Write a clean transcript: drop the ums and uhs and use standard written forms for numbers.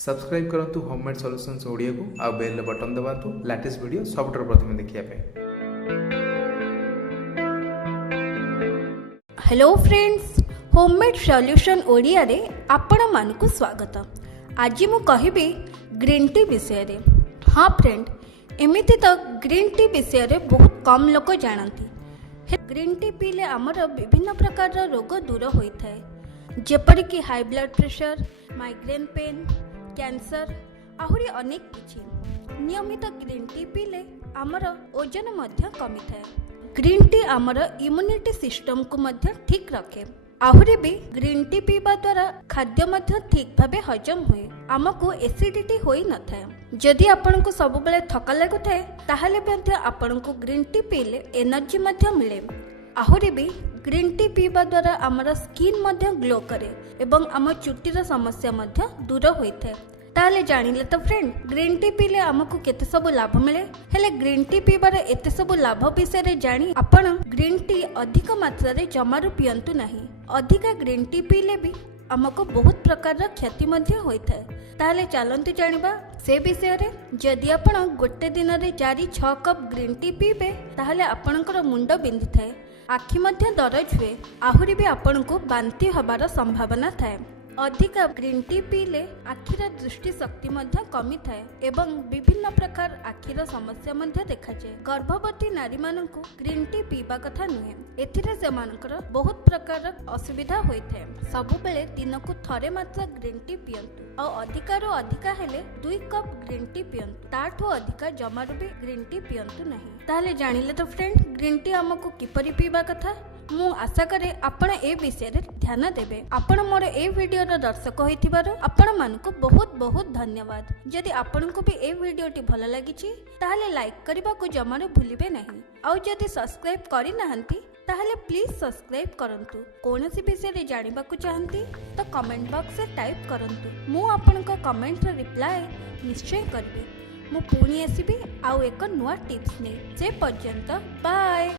Subscribe करंतु homemade solutions Odia को आ bell button दबातु latest video सबटर प्रथम देखिया पे। Hello friends, homemade solution Odia रे आपण मानकु स्वागत। आज मु कहबी ग्रीन टी विषय रे। हाँ फ्रेंड, एमिति तो ग्रीन टी विषय रे बहुत कम लोक जानती। ग्रीन टी पीले आमर विभिन्न प्रकार रोग दूर होता है, जेपरिक high blood pressure, migraine pain, cancer आहुरी अनेक किछि। नियमित ग्रीन टी पीले आमर ओजन मध्य कमी थाए। ग्रीन टी आमर इम्यूनिटी सिस्टम को मध्य ठीक रखे। आहुरी भी ग्रीन टी पीवा द्वारा खाद्य मध्य ठीक भावे हजम हुए, आमको एसिडिटी होई न थाए। जदि आपनको सब बेले थका लागुଥାଏ ताहले मध्य आपनको ग्रीन टी पीले एनर्जी मध्य मिले। आहुरी भी ग्रीन टी पीवा द्वारा आमर स्किन मध्य ग्लो करे एवं आम चुटीर समस्या मध्य दूर होइଥାଏ। ताहले जानिले तो फ्रेंड, ग्रीन टी पीले आमको केते सब लाभ मिले। हेले ग्रीन टी पीबार एते सब लाभ विषय रे जानी आपण ग्रीन टी अधिक मात्रा रे जमारू पियंतु नाही। अधिक ग्रीन टी पीले भी आमको बहुत प्रकार क्षति मध्य होइଥାଏ। ताहले चलंतु जानिबा से विषय रे। जदि आपण गोटे दिन रे 4-6 कप ग्रीन टी पीबे ताहले आपणकर मुंड बिंधि थाए, आखि मध्य दरज हुए, आहुरी भी आपनको बांती हबार संभावना थाए। अधिक ग्रीन टी पीले आखिर दृष्टि शक्ति मध्य कमी थाए एवं विभिन्न प्रकार आखिर समस्या मध्य देखाଯାଏ। गर्भवती नारी मानकु ग्रीन टी पीवा कथा नुहे, एथिरे सेमानकर बहुत प्रकार असुविधा होइଥାଏ। सबु बेले दिनकु थरे मात्र ग्रीन टी पियंतु और अधिकारु अधिका हेले 2 कप ग्रीन टी पियंतु, ताठो अधिका जमारू भी ग्रीन टी पियंतु नहीं। ताहले जानिले तो फ्रेंड, ग्रीन टी हमकु किपरि पीवा कथा। मु आशा करे आपण ए विषय रे ध्यान देबे। आपण मोर ए वीडियो रो दर्शक होइथिबारो आपण मानकु बहुत बहुत धन्यवाद। जदि आपनको भी ए वीडियोटी भल लागिछि ताहले लाइक करबा को जमारो भूलिबे नहीं। आउ जदि सब्सक्राइब करि नाहंती ताहले प्लीज सब्सक्राइब करंतु। कोनोसी विषय रे जानिबा को चाहंती तो कमेंट बॉक्स रे टाइप करंतु। मु आपनका कमेंट रो रिप्लाई निश्चय करबे। मु पुणी आसीबी आउ एक नुआ टिप्स नै। से पर्यंत बाय।